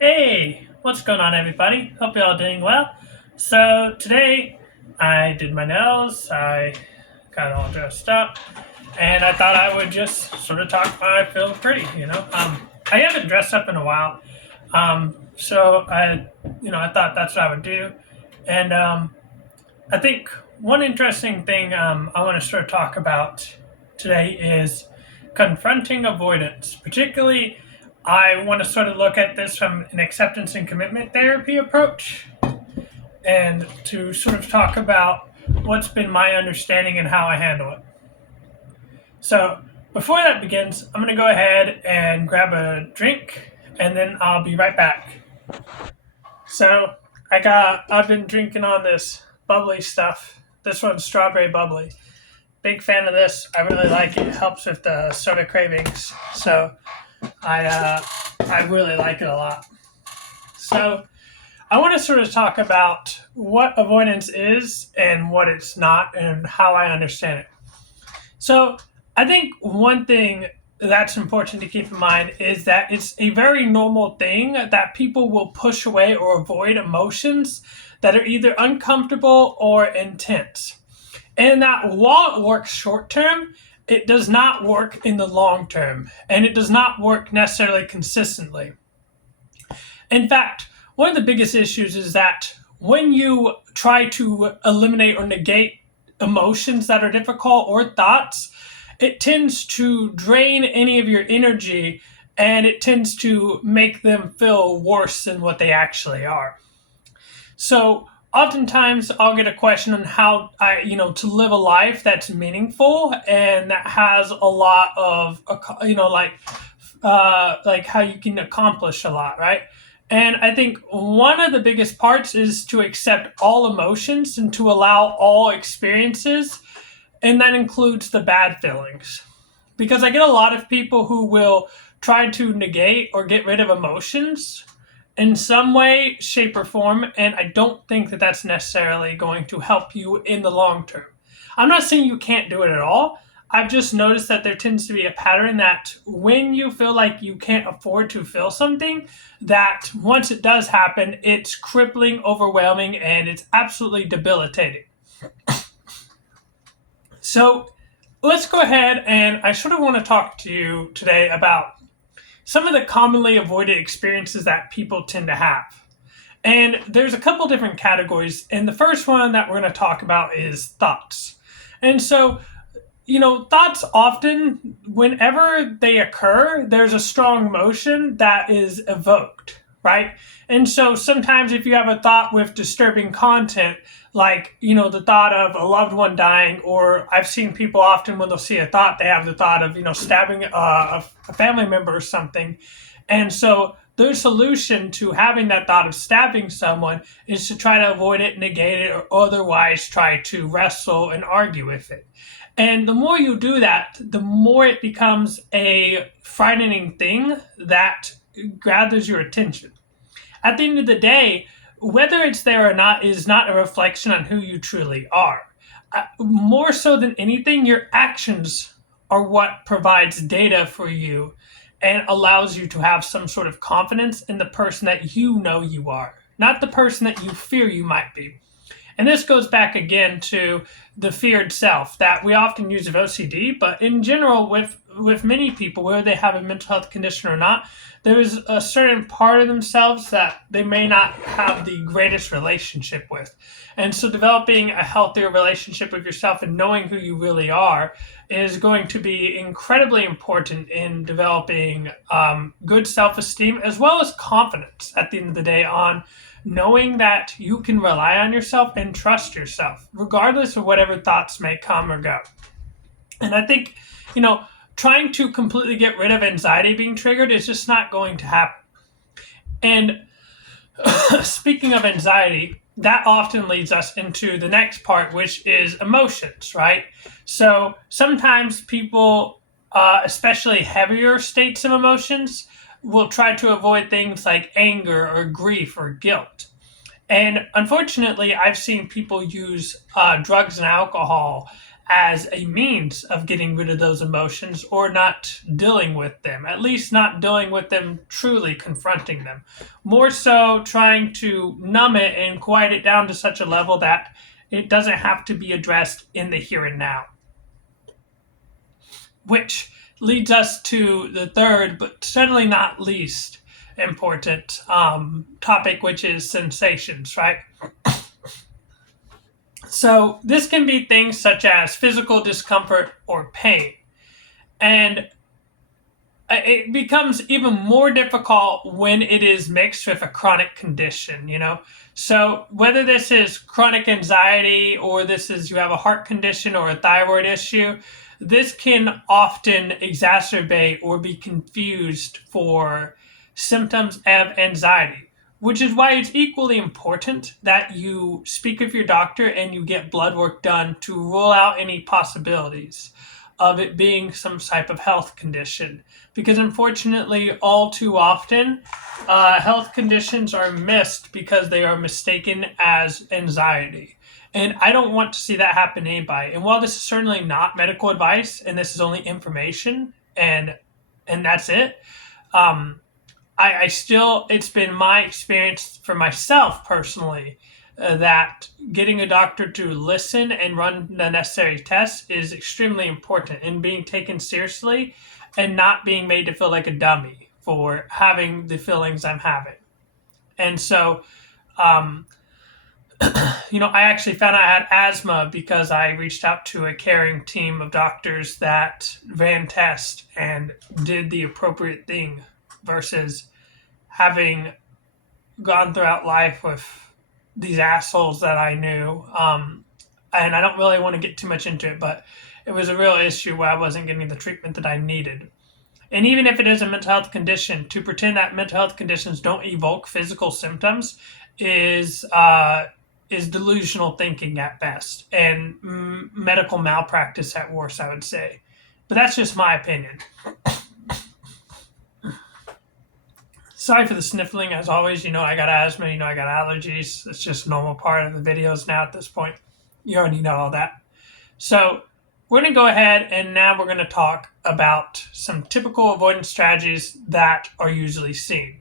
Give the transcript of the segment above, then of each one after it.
Hey, what's going on, everybody? Hope you're all doing well. So, today I did my nails, I got all dressed up, and I thought I would just sort of talk about I feel pretty. I haven't dressed up in a while, so I thought that's what I would do. And I think one interesting thing I want to sort of talk about today is confronting avoidance. Particularly, I want to sort of look at this from an acceptance and commitment therapy approach and to sort of talk about what's been my understanding and how I handle it. So, before that begins, I'm going to go ahead and grab a drink and then I'll be right back. So, I've been drinking on this bubbly stuff. This one's strawberry bubbly. Big fan of this. I really like it. It helps with the soda cravings. So I really like it a lot. So I want to sort of talk about what avoidance is and what it's not and how I understand it. So I think one thing that's important to keep in mind is that it's a very normal thing that people will push away or avoid emotions that are either uncomfortable or intense. And that while it works short term, it does not work in the long term, and it does not work necessarily consistently. In fact, one of the biggest issues is that when you try to eliminate or negate emotions that are difficult or thoughts, it tends to drain any of your energy and it tends to make them feel worse than what they actually are. So oftentimes I'll get a question on how to live a life that's meaningful and that has a lot of, like how you can accomplish a lot, right? And I think one of the biggest parts is to accept all emotions and to allow all experiences, and that includes the bad feelings. Because I get a lot of people who will try to negate or get rid of emotions in some way, shape, or form, and I don't think that that's necessarily going to help you in the long term. I'm not saying you can't do it at all. I've just noticed that there tends to be a pattern that when you feel like you can't afford to feel something, that once it does happen, it's crippling, overwhelming, and it's absolutely debilitating. So let's go ahead and I sort of want to talk to you today about some of the commonly avoided experiences that people tend to have. And there's a couple different categories. And the first one that we're going to talk about is thoughts. And so, thoughts often, whenever they occur, there's a strong emotion that is evoked, right? And so sometimes if you have a thought with disturbing content, like, the thought of a loved one dying, or I've seen people often when they'll see a thought, they have the thought of, stabbing a family member or something. And so their solution to having that thought of stabbing someone is to try to avoid it, negate it, or otherwise try to wrestle and argue with it. And the more you do that, the more it becomes a frightening thing that gathers your attention. At the end of the day, whether it's there or not is not a reflection on who you truly are. More so than anything, your actions are what provides data for you and allows you to have some sort of confidence in the person that you know you are, not the person that you fear you might be. And this goes back again to the feared self that we often use of OCD, but in general, with many people, whether they have a mental health condition or not, there is a certain part of themselves that they may not have the greatest relationship with. And so developing a healthier relationship with yourself and knowing who you really are is going to be incredibly important in developing good self-esteem as well as confidence at the end of the day on knowing that you can rely on yourself and trust yourself, regardless of whatever thoughts may come or go. And I think, trying to completely get rid of anxiety being triggered is just not going to happen. And speaking of anxiety, that often leads us into the next part, which is emotions, right? So sometimes people, especially heavier states of emotions, will try to avoid things like anger or grief or guilt. And unfortunately, I've seen people use drugs and alcohol as a means of getting rid of those emotions or not dealing with them, at least not dealing with them, truly confronting them. More so trying to numb it and quiet it down to such a level that it doesn't have to be addressed in the here and now. Which leads us to the third, but certainly not least important topic, which is sensations, right? So this can be things such as physical discomfort or pain. And it becomes even more difficult when it is mixed with a chronic condition, So whether this is chronic anxiety or this is you have a heart condition or a thyroid issue, this can often exacerbate or be confused for symptoms of anxiety, which is why it's equally important that you speak with your doctor and you get blood work done to rule out any possibilities of it being some type of health condition. Because unfortunately, all too often, health conditions are missed because they are mistaken as anxiety. And I don't want to see that happen to anybody. And while this is certainly not medical advice, and this is only information, and that's it, I still, it's been my experience for myself personally that getting a doctor to listen and run the necessary tests is extremely important in being taken seriously and not being made to feel like a dummy for having the feelings I'm having. And so, I actually found out I had asthma because I reached out to a caring team of doctors that ran tests and did the appropriate thing versus having gone throughout life with these assholes that I knew. And I don't really want to get too much into it, but it was a real issue where I wasn't getting the treatment that I needed. And even if it is a mental health condition, to pretend that mental health conditions don't evoke physical symptoms is delusional thinking at best and medical malpractice at worst, I would say. But that's just my opinion. Sorry for the sniffling. As always, I got asthma, I got allergies. It's just a normal part of the videos now at this point. You already know all that. So we're going to go ahead and now we're going to talk about some typical avoidance strategies that are usually seen.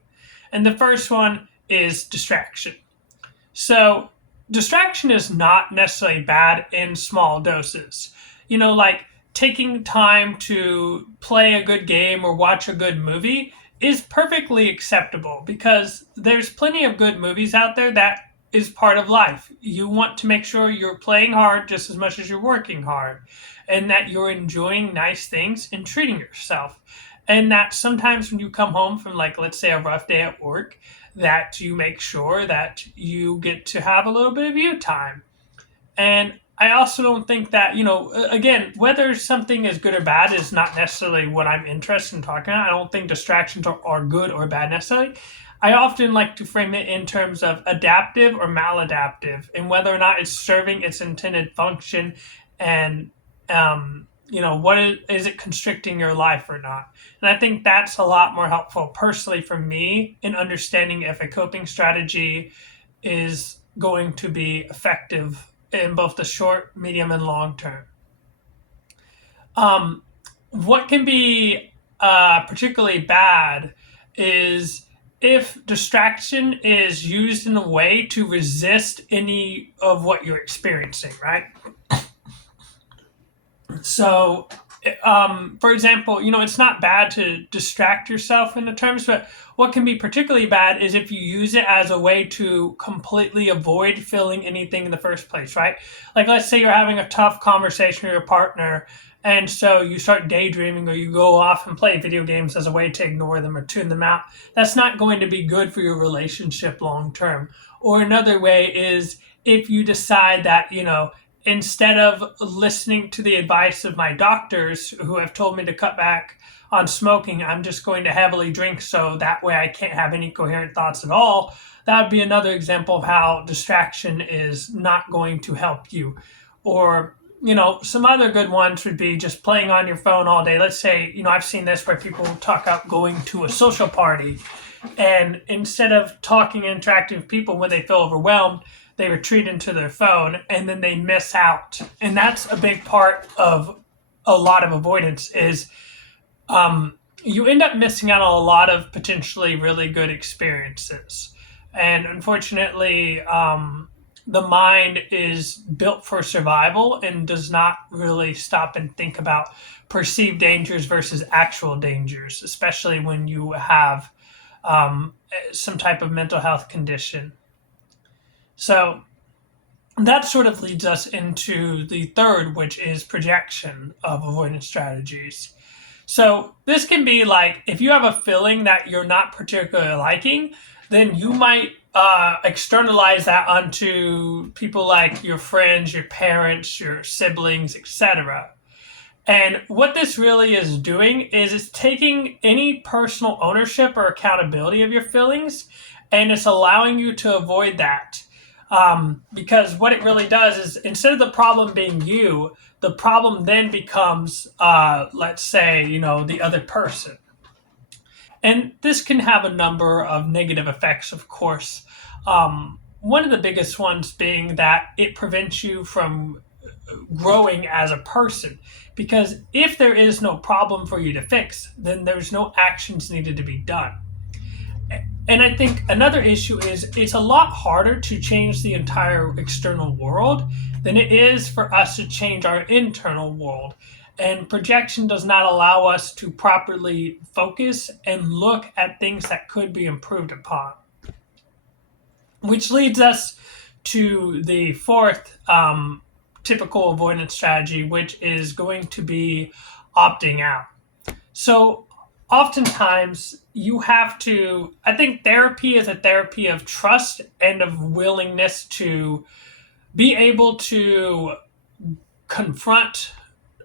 And the first one is distraction. So distraction is not necessarily bad in small doses. Like taking time to play a good game or watch a good movie is perfectly acceptable because there's plenty of good movies out there that is part of life. You want to make sure you're playing hard just as much as you're working hard and that you're enjoying nice things and treating yourself. And that sometimes when you come home from, like, let's say a rough day at work, that you make sure that you get to have a little bit of you time. And I also don't think that, again, whether something is good or bad is not necessarily what I'm interested in talking about. I don't think distractions are good or bad necessarily. I often like to frame it in terms of adaptive or maladaptive and whether or not it's serving its intended function and, what is it constricting your life or not? And I think that's a lot more helpful personally for me in understanding if a coping strategy is going to be effective in both the short, medium, and long term. What can be particularly bad is if distraction is used in a way to resist any of what you're experiencing, right? So, for example, it's not bad to distract yourself in the terms, but what can be particularly bad is if you use it as a way to completely avoid feeling anything in the first place, right? Like, let's say you're having a tough conversation with your partner, and so you start daydreaming or you go off and play video games as a way to ignore them or tune them out. That's not going to be good for your relationship long term. Or another way is if you decide that, instead of listening to the advice of my doctors who have told me to cut back on smoking, I'm just going to heavily drink so that way I can't have any coherent thoughts at all. That would be another example of how distraction is not going to help you. Or, some other good ones would be just playing on your phone all day. Let's say, I've seen this where people talk about going to a social party and instead of talking and interacting with people when they feel overwhelmed, they retreat into their phone and then they miss out. And that's a big part of a lot of avoidance is you end up missing out on a lot of potentially really good experiences. And unfortunately, the mind is built for survival and does not really stop and think about perceived dangers versus actual dangers, especially when you have some type of mental health condition. So that sort of leads us into the third, which is projection of avoidance strategies. So this can be like if you have a feeling that you're not particularly liking, then you might externalize that onto people like your friends, your parents, your siblings, etc. And what this really is doing is it's taking any personal ownership or accountability of your feelings and it's allowing you to avoid that. Because what it really does is instead of the problem being you, the problem then becomes, let's say, the other person. And this can have a number of negative effects, of course. One of the biggest ones being that it prevents you from growing as a person. Because if there is no problem for you to fix, then there's no actions needed to be done. And I think another issue is it's a lot harder to change the entire external world than it is for us to change our internal world. And projection does not allow us to properly focus and look at things that could be improved upon. Which leads us to the fourth typical avoidance strategy, which is going to be opting out. So oftentimes you have to, I think therapy is a therapy of trust and of willingness to be able to confront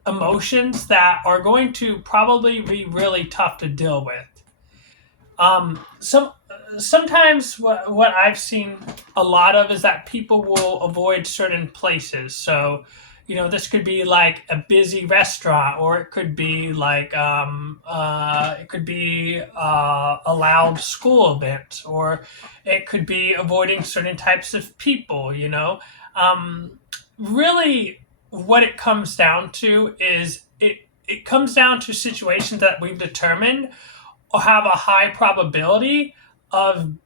emotions that are going to probably be really tough to deal with. Sometimes what I've seen a lot of is that people will avoid certain places. So, this could be like a busy restaurant, or it could be like a loud school event, or it could be avoiding certain types of people. Really, what it comes down to is it comes down to situations that we've determined or have a high probability of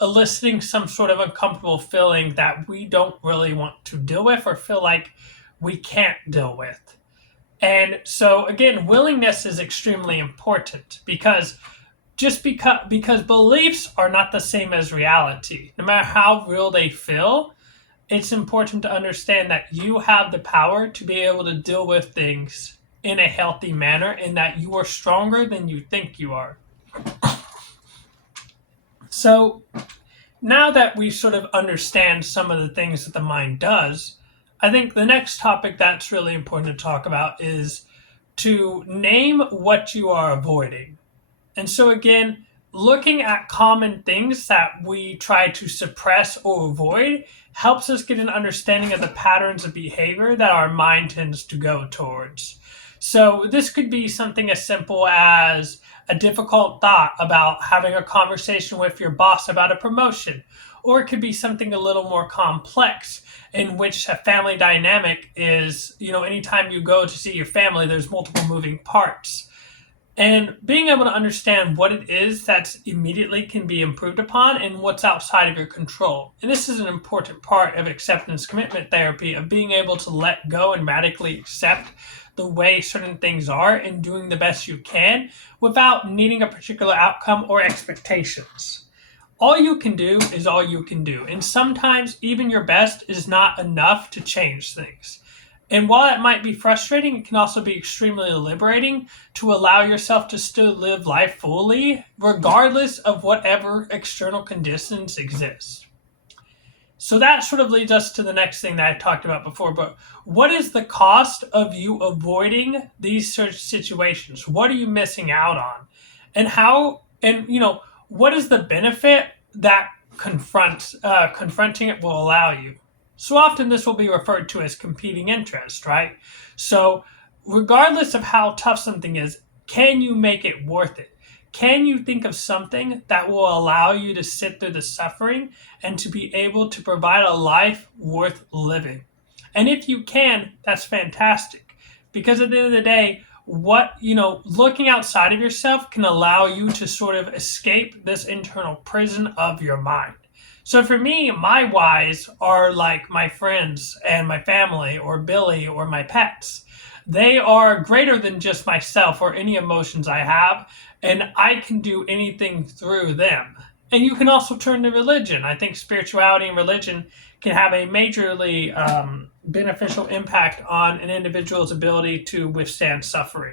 eliciting some sort of uncomfortable feeling that we don't really want to deal with or feel like we can't deal with. And so again, willingness is extremely important because because beliefs are not the same as reality. No matter how real they feel, it's important to understand that you have the power to be able to deal with things in a healthy manner and that you are stronger than you think you are. So now that we sort of understand some of the things that the mind does, I think the next topic that's really important to talk about is to name what you are avoiding. And so again, looking at common things that we try to suppress or avoid helps us get an understanding of the patterns of behavior that our mind tends to go towards. So this could be something as simple as a difficult thought about having a conversation with your boss about a promotion, or it could be something a little more complex in which a family dynamic is, anytime you go to see your family, there's multiple moving parts. And being able to understand what it is that's immediately can be improved upon and what's outside of your control. And this is an important part of acceptance commitment therapy, of being able to let go and radically accept the way certain things are and doing the best you can without needing a particular outcome or expectations. All you can do is all you can do. And sometimes even your best is not enough to change things. And while that might be frustrating, it can also be extremely liberating to allow yourself to still live life fully, regardless of whatever external conditions exist. So that sort of leads us to the next thing that I talked about before, but what is the cost of you avoiding these sort of situations? What are you missing out on? What is the benefit that confronting it will allow you? So often this will be referred to as competing interest, right? So regardless of how tough something is, can you make it worth it? can you think of something that will allow you to sit through the suffering and to be able to provide a life worth living? And if you can, that's fantastic. Because at the end of the day, looking outside of yourself can allow you to sort of escape this internal prison of your mind. So for me, my whys are like my friends and my family or Billy or my pets. They are greater than just myself or any emotions I have, and I can do anything through them. And you can also turn to religion. I think spirituality and religion can have a majorly beneficial impact on an individual's ability to withstand suffering.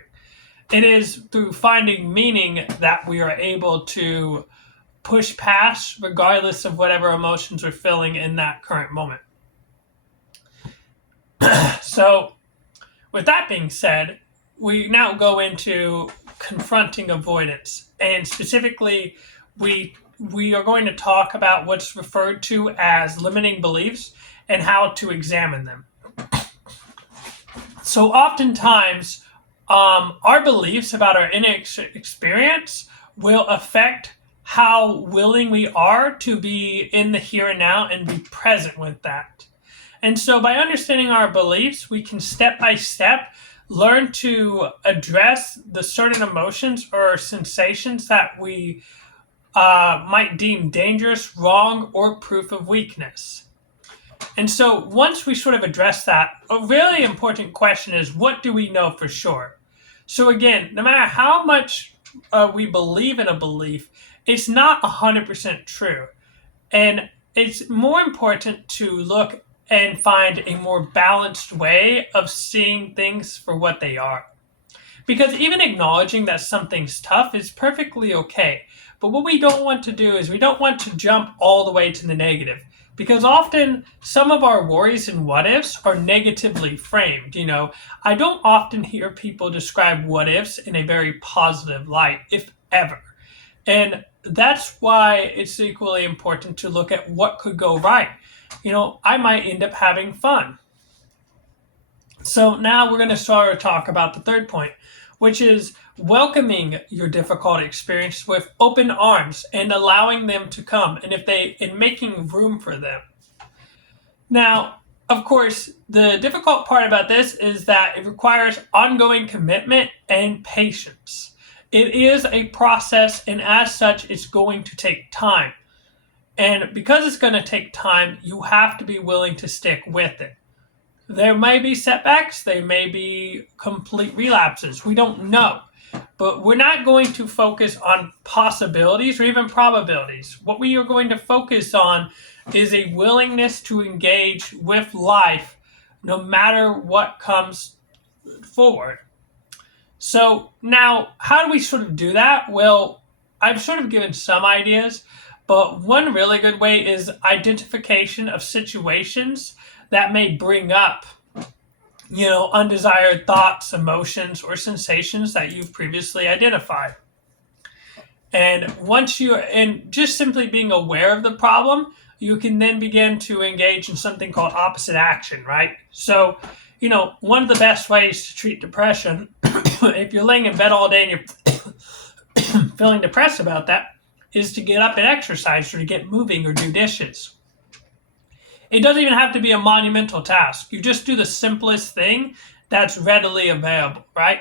It is through finding meaning that we are able to push past regardless of whatever emotions we're feeling in that current moment. So, with that being said, we now go into confronting avoidance. And specifically, we are going to talk about what's referred to as limiting beliefs and how to examine them. So oftentimes, our beliefs about our inner experience will affect how willing we are to be in the here and now and be present with that. And so by understanding our beliefs, we can step by step learn to address the certain emotions or sensations that we might deem dangerous, wrong, or proof of weakness. And so once we sort of address that, a really important question is, what do we know for sure? So again, no matter how much we believe in a belief, it's not 100% true. And it's more important to look and find a more balanced way of seeing things for what they are. Because even acknowledging that something's tough is perfectly okay. But what we don't want to do is we don't want to jump all the way to the negative. Because often some of our worries and what ifs are negatively framed. I don't often hear people describe what ifs in a very positive light, if ever. And that's why it's equally important to look at what could go right. I might end up having fun. So now we're going to start to talk about the third point, which is welcoming your difficult experience with open arms and allowing them to come, and making room for them. Now, of course, the difficult part about this is that it requires ongoing commitment and patience. It is a process, and as such, it's going to take time. And because it's going to take time, you have to be willing to stick with it. There may be setbacks, there may be complete relapses. We don't know. But we're not going to focus on possibilities or even probabilities. What we are going to focus on is a willingness to engage with life no matter what comes forward. So now, how do we sort of do that? Well, I've sort of given some ideas, but one really good way is identification of situations that may bring up, undesired thoughts, emotions, or sensations that you've previously identified. And just simply being aware of the problem, you can then begin to engage in something called opposite action, right? So, one of the best ways to treat depression, if you're laying in bed all day and you're feeling depressed about that, is to get up and exercise or to get moving or do dishes. It doesn't even have to be a monumental task. You just do the simplest thing that's readily available, right?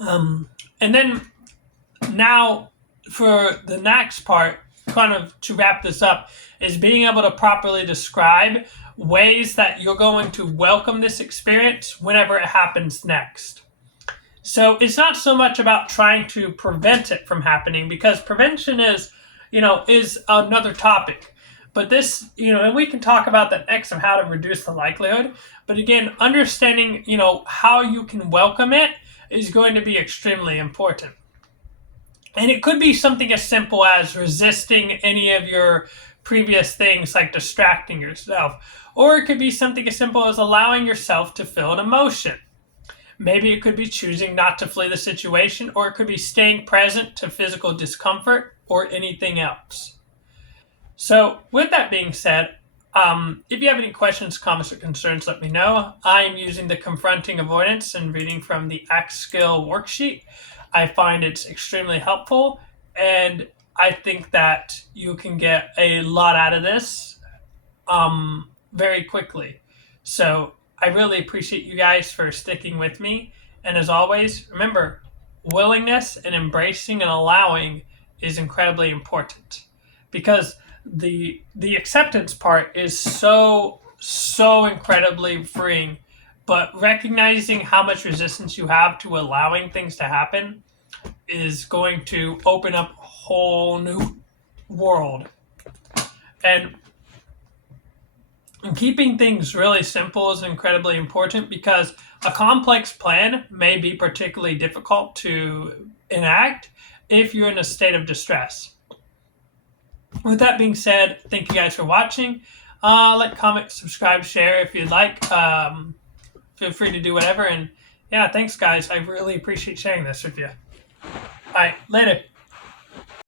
And then now for the next part, kind of to wrap this up, is being able to properly describe ways that you're going to welcome this experience whenever it happens next. So it's not so much about trying to prevent it from happening, because prevention is another topic. But this, and we can talk about the next of how to reduce the likelihood. But again, understanding, how you can welcome it is going to be extremely important. And it could be something as simple as resisting any of your previous things, like distracting yourself. Or it could be something as simple as allowing yourself to feel an emotion. Maybe it could be choosing not to flee the situation, or it could be staying present to physical discomfort or anything else. So with that being said, If you have any questions, comments, or concerns, let me know. I am using the Confronting Avoidance and reading from the Act Skill worksheet. I find it's extremely helpful, and I think that you can get a lot out of this very quickly. So I really appreciate you guys for sticking with me. And as always, remember, willingness and embracing and allowing is incredibly important, because the acceptance part is so incredibly freeing, but recognizing how much resistance you have to allowing things to happen is going to open up a whole new world. And keeping things really simple is incredibly important, because a complex plan may be particularly difficult to enact if you're in a state of distress. With that being said, thank you guys for watching. Like, comment, subscribe, share if you'd like. Feel free to do whatever. And yeah, thanks, guys. I really appreciate sharing this with you. All right, later.